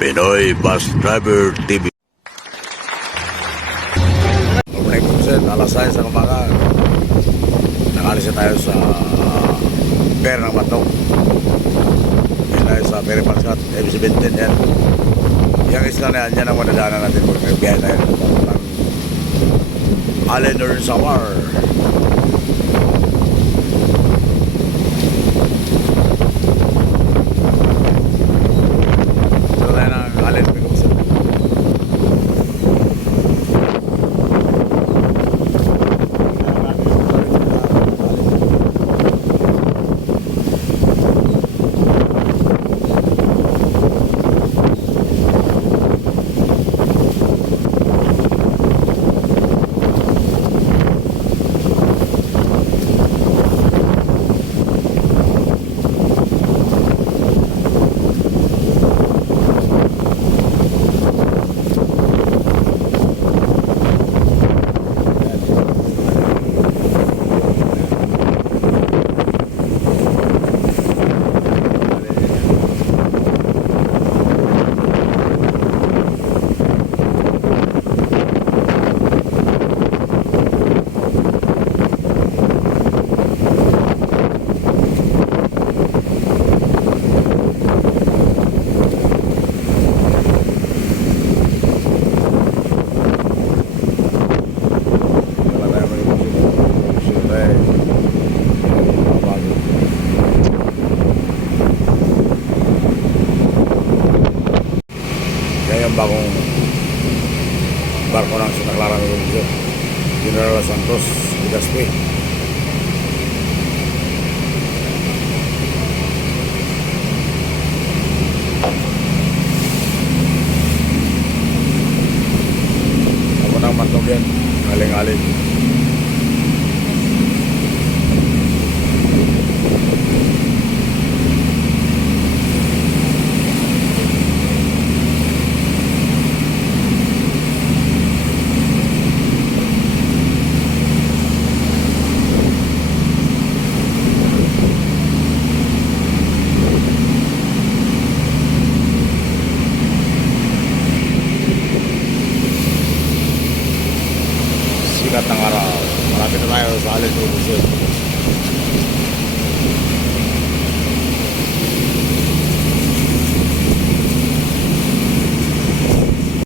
Pinoy Bus Driver TV. Morning po sir, alas 6 sa umaga. Nakalis na tayo sa pier ng Matnog. Yan tayo sa Ferry Fastcat, M17 yan. Yung isla na yan ang madadaanan natin kung nagbiyahe tayo ng Allen or N.samar. Yung bagong barko ng sinaklarang yung General Santos Igaspi. Ako ng Matnog yan, aling-aling. Sikat ng araw. Malapit na tayo sa Allen,